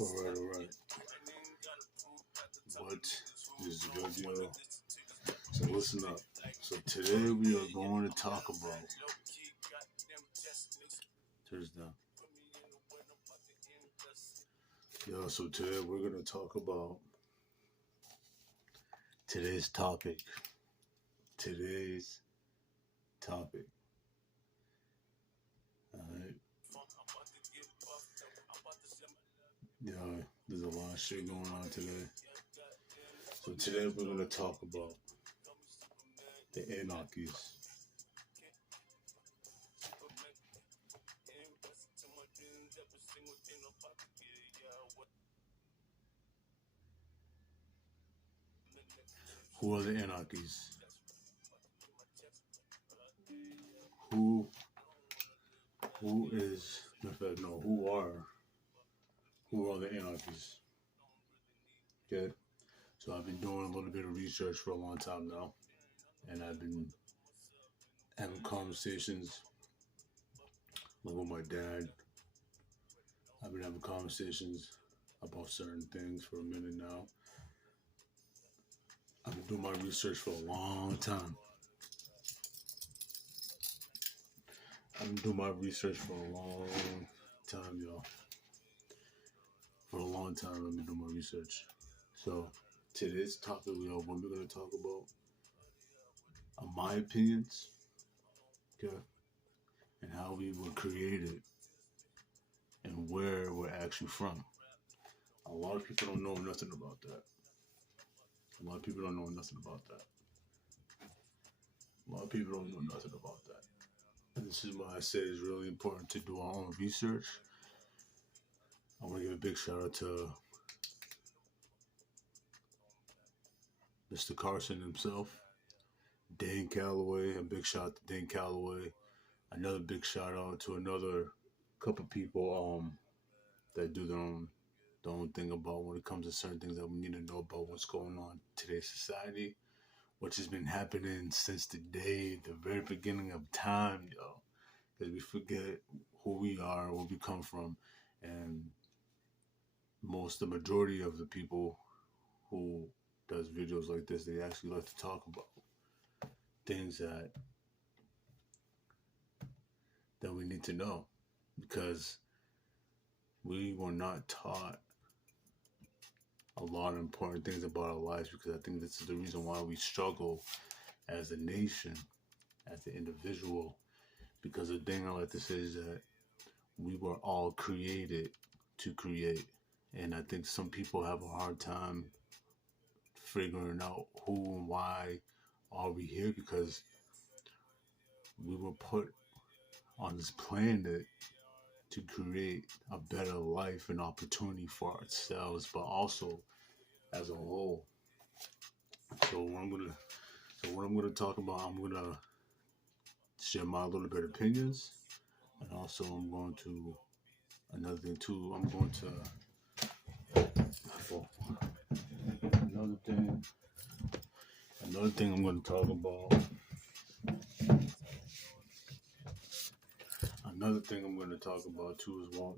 Alright. What is good, yo? So listen up. So today we are going to talk about. Turns down. Yo, so today we're going to talk about today's topic. Alright. Yeah, there's a lot of shit going on today. So today we're going to talk about the Anarchies. Who are the Anarchies? Who is, in fact, no, who are the Anarchies? Okay, so I've been doing a little bit of research for a long time now, and I've been having conversations with my dad. I've been having conversations about certain things for a minute now. I've been doing my research for a long time. I've been doing my research for a long time, y'all. For a long time, I've been doing my research. So, today's topic, what we're going to talk about are my opinions, okay, and how we were created and where we're actually from. A lot of people don't know nothing about that. A lot of people don't know nothing about that. And this is why I say it's really important to do our own research. I want to give a big shout out to Mr. Carson himself, Dane Calloway. A big shout out to Dane Calloway. Another big shout out to another couple people that do their own thing about when it comes to certain things that we need to know about what's going on in today's society, which has been happening since the very beginning of time, yo. Because we forget who we are, where we come from, and the majority of the people who does videos like this, they actually like to talk about things that we need to know, because we were not taught a lot of important things about our lives, because I think this is the reason why we struggle as a nation, as an individual, because the thing I like to say is that we were all created to create, and I think some people have a hard time figuring out who and why are we here, because we were put on this planet to create a better life and opportunity for ourselves, but also as a whole. So what I'm gonna talk about, I'm gonna share my little bit of opinions, and also another thing I'm gonna talk about. Another thing I'm gonna talk about too as well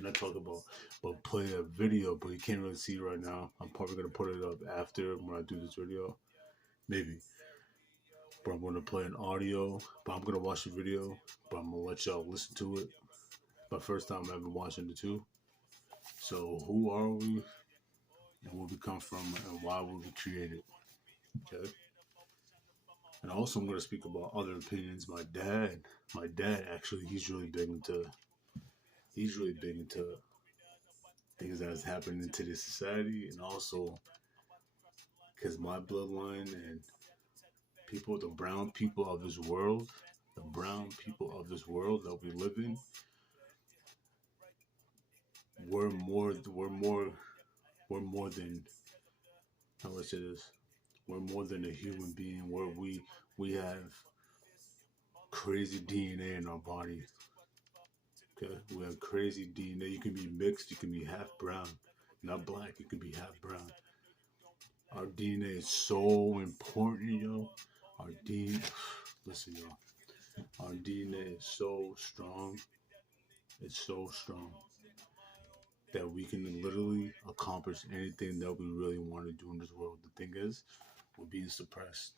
not talk about, but play a video, but you can't really see it right now. I'm probably gonna put it up after when I do this video, maybe. But I'm gonna play an audio, but I'm gonna watch the video, but I'm gonna let y'all listen to it. My first time ever watching it too. So who are we, and where we come from, and why were we created? Okay. And also I'm gonna speak about other opinions. My dad actually, he's really big into things that is happening in today's society, and also because my bloodline and the brown people of this world that we live in, we're more than, how do I say this? We're more than a human being. Where we have crazy DNA in our body. Okay, we have crazy DNA. You can be mixed. You can be half brown, not black. You can be half brown. Our DNA is so important, yo. Listen, y'all. Our DNA is so strong. It's so strong that we can literally accomplish anything that we really want to do in this world. The thing is, we're being suppressed.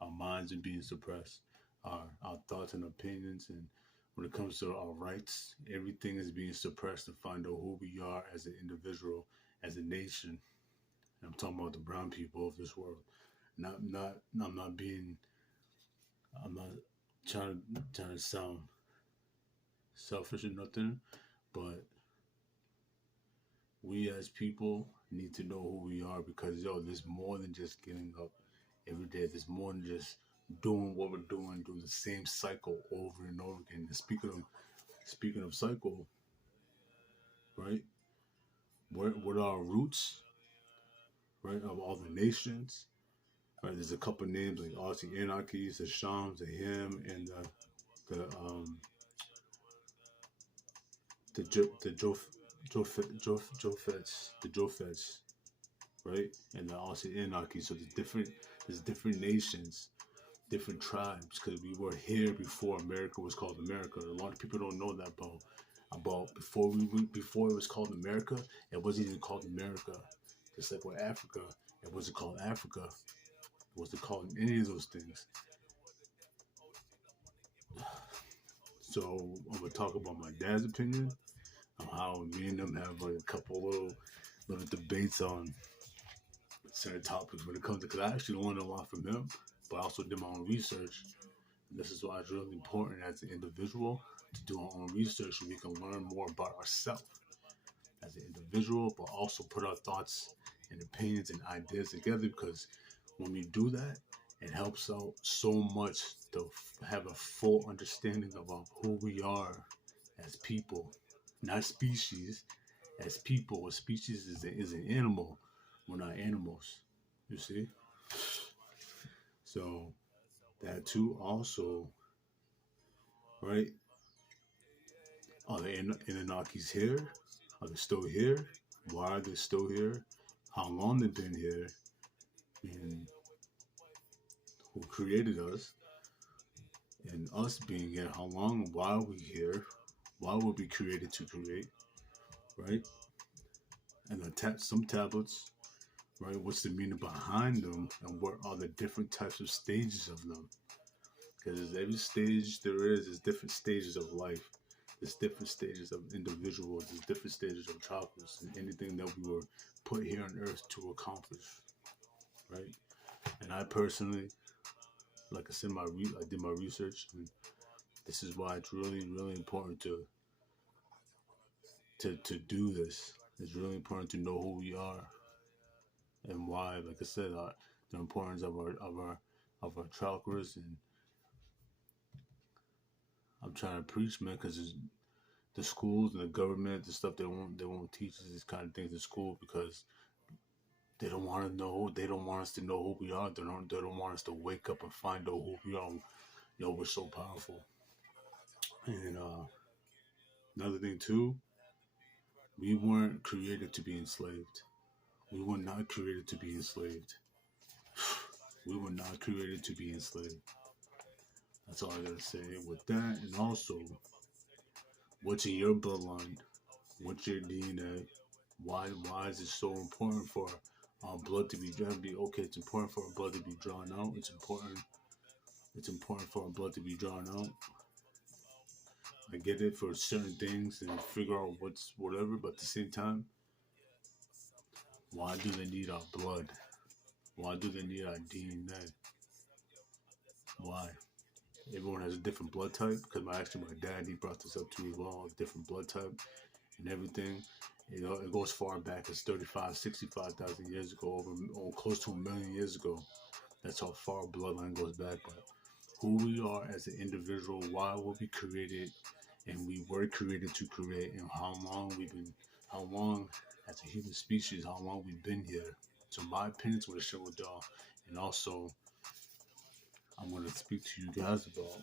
Our minds are being suppressed. Our thoughts and opinions, and when it comes to our rights, everything is being suppressed to find out who we are as an individual, as a nation. And I'm talking about the brown people of this world. I'm not being, I'm not trying to sound selfish or nothing, but we as people need to know who we are because there's more than just getting up every day. There's more than just doing what we're doing the same cycle over and over again. And speaking of cycle, right? What are our roots, right? Of all the nations, right? There's a couple names like Aussie Anarchies, the Shams, the Him, and the Jophets, right? And the Aussie Anarchy. So there's different nations, different tribes, because we were here before America was called America. A lot of people don't know that about before it was called America. It wasn't even called America. Just like with Africa, it wasn't called Africa. It wasn't called any of those things. So I'm gonna talk about my dad's opinion on how me and them have like a couple little debates on certain topics when it comes to, because I actually learned a lot from him, but I also did my own research. And this is why it's really important as an individual to do our own research so we can learn more about ourselves as an individual, but also put our thoughts and opinions and ideas together, because when we do that, it helps out so much to have a full understanding about who we are as people, not species. As people, a species is an animal. We're not animals, you see? So that too also, right? Are the Anunnakis here? Are they still here? Why are they still here? How long they've been here? And who created us? And us being here, how long? Why are we here? Why were we created to create? Right? And some tablets, right? What's the meaning behind them? And what are the different types of stages of them? Because every stage there is different stages of life. There's different stages of individuals. There's different stages of chakras and anything that we were put here on earth to accomplish, right? And I personally, like I said, I did my research, and this is why it's really, really important to do this. It's really important to know who we are and why. Like I said, the importance of our chakras, and I'm trying to preach, man, because the schools and the government, the stuff they won't teach us these kind of things in school because they don't want to know. They don't want us to know who we are. They don't want us to wake up and find out who we are. We're so powerful. And another thing too, we weren't created to be enslaved. We were not created to be enslaved. We were not created to be enslaved. That's all I gotta say with that. And also, what's in your bloodline? What's your DNA? Why is it so important for our blood to be drawn? Okay, it's important for our blood to be drawn out. It's important. It's important for our blood to be drawn out. I get it for certain things and figure out what's whatever, but at the same time, why do they need our blood? Why do they need our DNA? Why? Everyone has a different blood type. Because my dad, he brought this up too as well. A different blood type and everything. It goes far back as 35, 65,000 years ago, over close to 1 million years ago. That's how far our bloodline goes back. But who we are as an individual, why were we created, and we were created to create, and how long as a human species, how long we've been here. So my opinions want to share with y'all, and also I'm going to speak to you guys about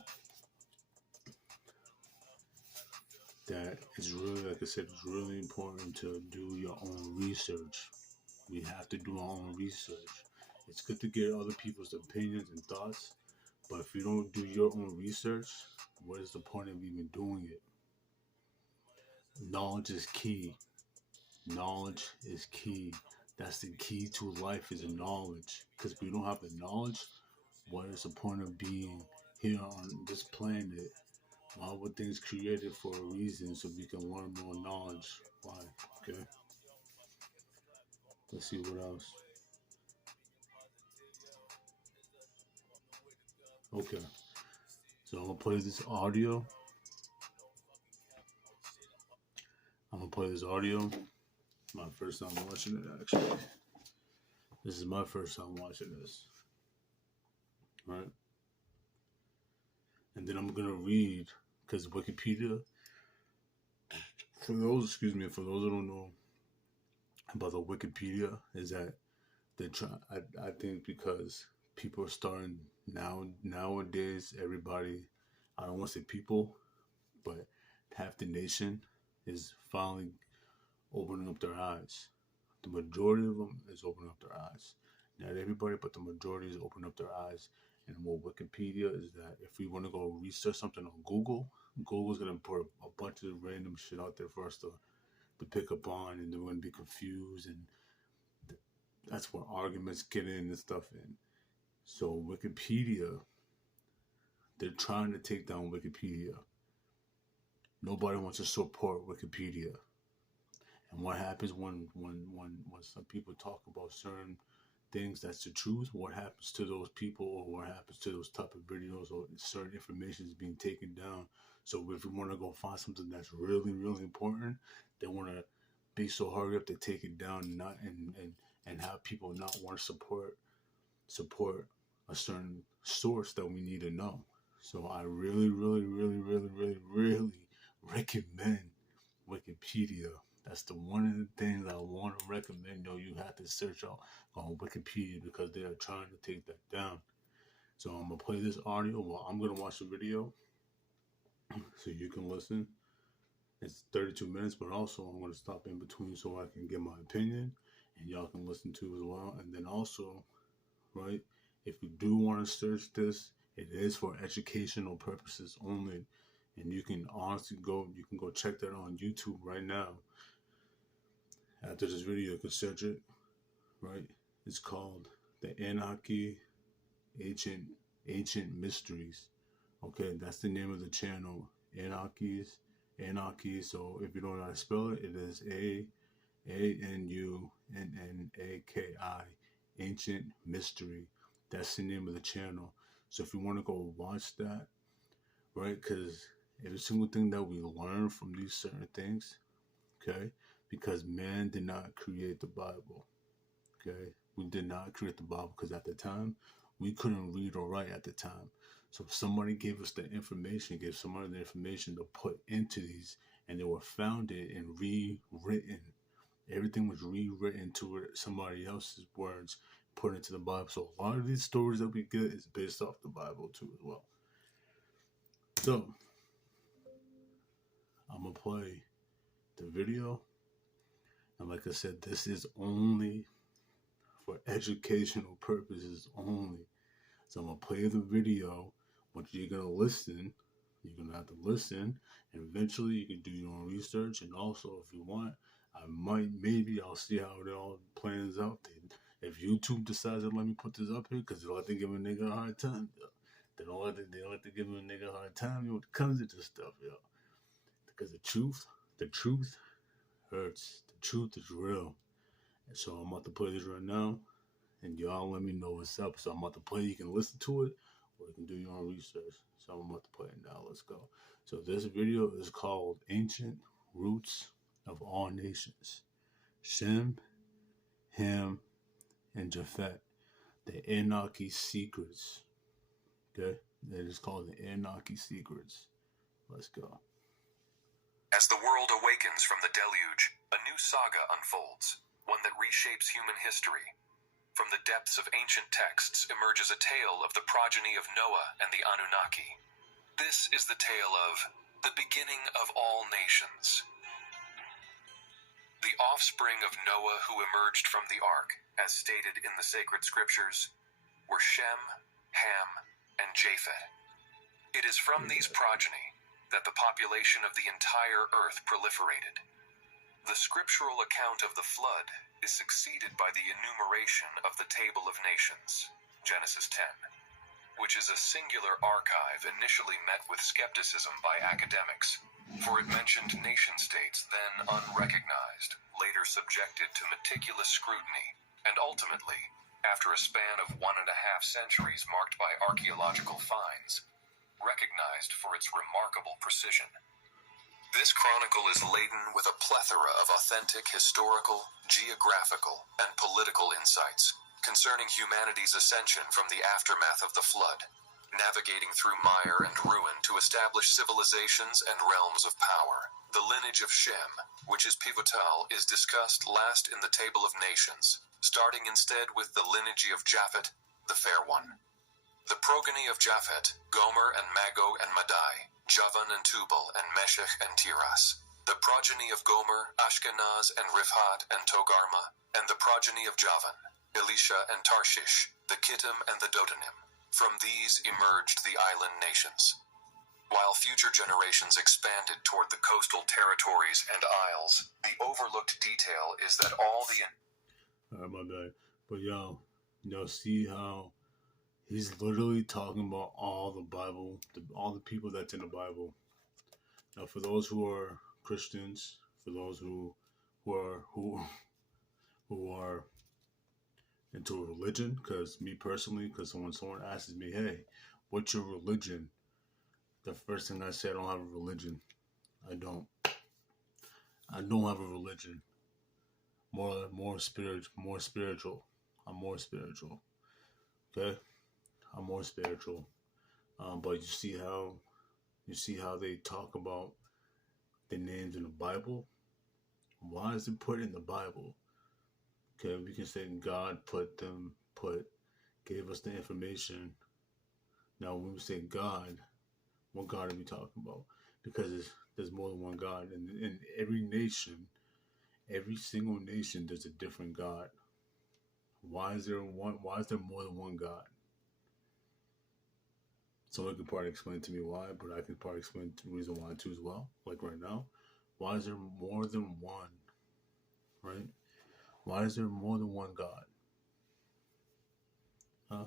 that. It's really, like I said, it's really important to do your own research. We have to do our own research. It's good to get other people's opinions and thoughts, But if you don't do your own research, what is the point of even doing it? Knowledge is key. Knowledge is key. That's the key to life, is knowledge. Because if we don't have the knowledge, what is the point of being here on this planet? Why were things created for a reason, so we can learn more knowledge? Why? Okay. Let's see what else. Okay. So I'm gonna play this audio. My first time watching it, actually. This is my first time watching this. Right? And then I'm gonna read, because Wikipedia, for those who don't know about the Wikipedia, is that they try. I think because people are starting nowadays, everybody, I don't want to say people, but half the nation is finally opening up their eyes. The majority of them is opening up their eyes. Not everybody, but the majority is opening up their eyes. And what Wikipedia is that if we want to go research something on Google, Google's going to put a bunch of random shit out there for us to pick up on, and they're going to be confused, and that's where arguments get in and stuff in. So Wikipedia, they're trying to take down Wikipedia. Nobody wants to support Wikipedia. And what happens when some people talk about certain things that's the truth? What happens to those people, or what happens to those type of videos, or certain information is being taken down? So if we want to go find something that's really, really important, they want to be so hurry up to take it down, and have people not want to support a certain source that we need to know. So I really, really, really, really, really, really recommend Wikipedia. That's the one of the things I want to recommend. You have to search out on Wikipedia, because they are trying to take that down. So I'm gonna play this audio while I'm gonna watch the video, so you can listen. It's 32 minutes, but also I'm gonna stop in between so I can get my opinion, and y'all can listen to as well. And then also, right, if you do want to search this, it is for educational purposes only, and you can honestly go check that on YouTube right now. After this video, you can search it, right? It's called The Anunnaki Ancient Mysteries. Okay, that's the name of the channel. Anunnaki. So if you don't know how to spell it, it is ANUNNAKI. Ancient Mystery. That's the name of the channel. So if you want to go watch that, right? Because every single thing that we learn from these certain things, okay? Because man did not create the Bible, okay? We did not create the Bible, because at the time, we couldn't read or write at the time. So if somebody gave us the information, to put into these, and they were founded and rewritten. Everything was rewritten to somebody else's words, put into the Bible. So a lot of these stories that we get is based off the Bible too as well. So I'm gonna play the video, and like I said, this is only for educational purposes only. So I'm gonna play the video. Once you're gonna listen, you're gonna have to listen, and eventually you can do your own research. And also, if you want, I'll see how it all plans out. If YouTube decides to let me put this up here, because they like to give a nigga a hard time, yo. They like to give a nigga a hard time, when it comes to this stuff, yo. Because the truth hurts. The truth is real. And so I'm about to play this right now, and y'all let me know what's up. So I'm about to play. You can listen to it, or you can do your own research. So I'm about to play it now. Let's go. So this video is called Ancient Roots of All Nations. Shem, Ham, and Japhet. The Anunnaki Secrets. Okay? It is called the Anunnaki Secrets. Let's go. As the world awakens from the deluge, a new saga unfolds, one that reshapes human history. From the depths of ancient texts emerges a tale of the progeny of Noah and the Anunnaki. This is the tale of the beginning of all nations. The offspring of Noah who emerged from the ark, as stated in the sacred scriptures, were Shem, Ham, and Japheth. It is from these progeny that the population of the entire earth proliferated. The scriptural account of the flood is succeeded by the enumeration of the Table of Nations, Genesis 10, which is a singular archive initially met with skepticism by academics, for it mentioned nation-states then unrecognized, later subjected to meticulous scrutiny, and ultimately, after a span of 1.5 centuries marked by archaeological finds, recognized for its remarkable precision. This chronicle is laden with a plethora of authentic historical, geographical, and political insights concerning humanity's ascension from the aftermath of the flood, navigating through mire and ruin to establish civilizations and realms of power. The lineage of Shem, which is pivotal, is discussed last in the Table of Nations, starting instead with the lineage of Japhet, the Fair One. The progeny of Japhet, Gomer and Magog and Madai, Javan and Tubal and Meshech and Tiras. The progeny of Gomer, Ashkenaz and Rifhat and Togarma, and the progeny of Javan, Elisha and Tarshish, the Kittim and the Dodanim. From these emerged the island nations. While future generations expanded toward the coastal territories and isles, the overlooked detail is that all the... My bad. But y'all see how he's literally talking about all the Bible, all the people that's in the Bible. Now, for those who are Christians, for those who are into religion, because me personally, because when someone asks me, "Hey, what's your religion?" the first thing I say, I don't have a religion. I don't have a religion. More spiritual. I'm more spiritual. Okay, I'm more spiritual. But you see how they talk about the names in the Bible. Why is it put in the Bible? Okay, we can say God gave us the information. Now, when we say God, what God are we talking about? Because there's more than one God, and in every nation, every single nation, there's a different God. Why is there more than one God? Someone can probably explain to me why, but I can probably explain the reason why too as well. Like right now, why is there more than one? Right? Why is there more than one God? Huh?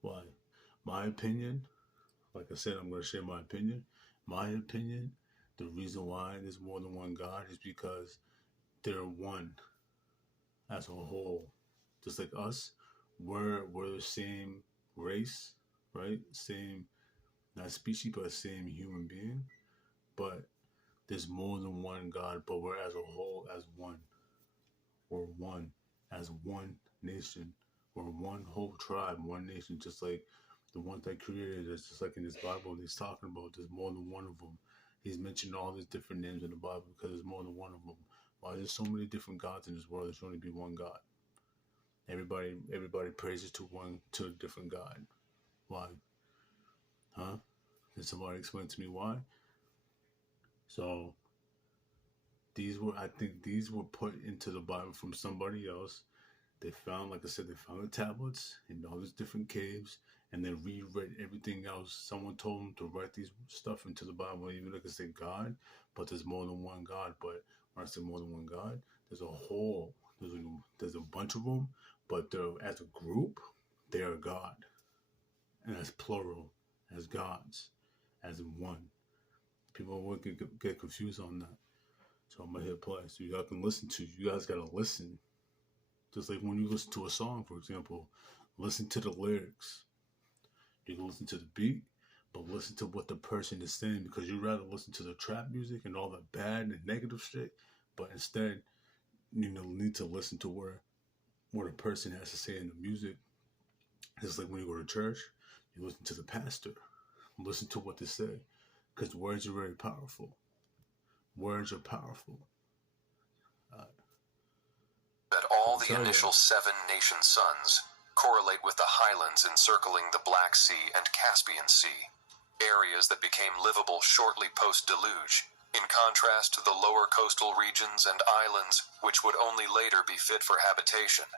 Why? My opinion, like I said, I'm going to share my opinion. My opinion, the reason why there's more than one God is because they're one as a whole. Just like us, we're the same race, right? Same, not species, but same human being. But there's more than one God, but we're as a whole, as one. We're one, as one nation. We're one whole tribe, one nation, just like the ones that created us, just like in this Bible he's talking about. There's more than one of them. He's mentioned all these different names in the Bible because there's more than one of them. Why there's so many different gods in this world? There should only be one God. Everybody praises to a different God. Why? Huh? Can somebody explain to me why? So I think these were put into the Bible from somebody else. They found, like I said, they found the tablets in all these different caves, and they reread everything else. Someone told them to write these stuff into the Bible, even like I say God, but there's more than one God. But when I say more than one God, there's a whole, there's a bunch of them, but as a group, they are God, and as plural, as gods, as in one. People will get confused on that. So I'm gonna hit play, so you guys can listen to. You guys gotta listen. Just like when you listen to a song, for example, listen to the lyrics. You can listen to the beat, but listen to what the person is saying, because you'd rather listen to the trap music and all the bad and negative shit, but instead, need to listen to what a person has to say in the music. Just like when you go to church, you listen to the pastor, listen to what they say, because words are very powerful. Words are powerful. That all the initial 7 nation suns correlate with the highlands encircling the Black Sea and Caspian Sea, areas that became livable shortly post-deluge, in contrast to the lower coastal regions and islands which would only later be fit for habitation.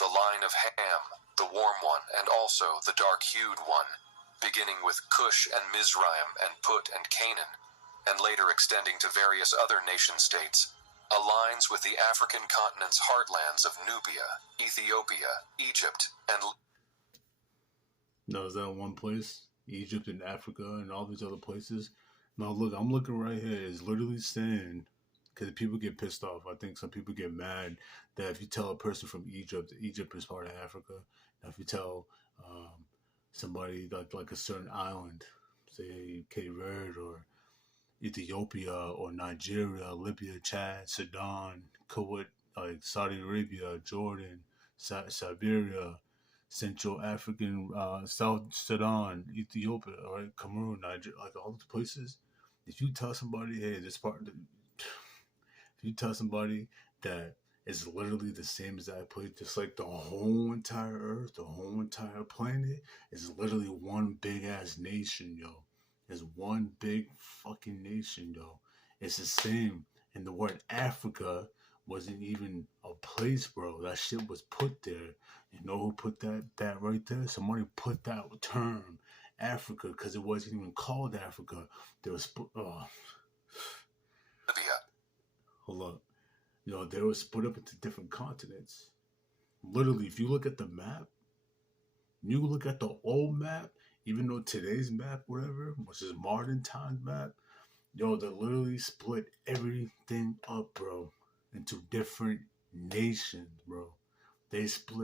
The line of Ham, the warm one and also the dark-hued one, beginning with Cush and Mizraim and Put and Canaan, and later extending to various other nation-states, aligns with the African continent's heartlands of Nubia, Ethiopia, Egypt, and... Now, is that one place? Egypt and Africa and all these other places? Now, look, I'm looking right here. It's literally saying, because people get pissed off. I think some people get mad that if you tell a person from Egypt, Egypt is part of Africa. Now, if you tell somebody like a certain island, say Cape Verde or Ethiopia or Nigeria, Libya, Chad, Sudan, Kuwait, like Saudi Arabia, Jordan, Siberia, Central African, South Sudan, Ethiopia, right, Cameroon, Nigeria, like all those places. If you tell somebody, hey, this part, if you tell somebody that it's literally the same as that place, just like the whole entire Earth, the whole entire planet is literally one big ass nation, yo. It's one big fucking nation, yo. It's the same. And the word Africa wasn't even a place, bro. That shit was put there. You know who put that right there? Somebody put that term, Africa, because it wasn't even called Africa. There was, hold up. You know, they were split up into different continents. Literally, if you look at the map, you look at the old map, even though today's map, whatever, which is modern times map, yo, they literally split everything up, bro, into different nations, bro. They split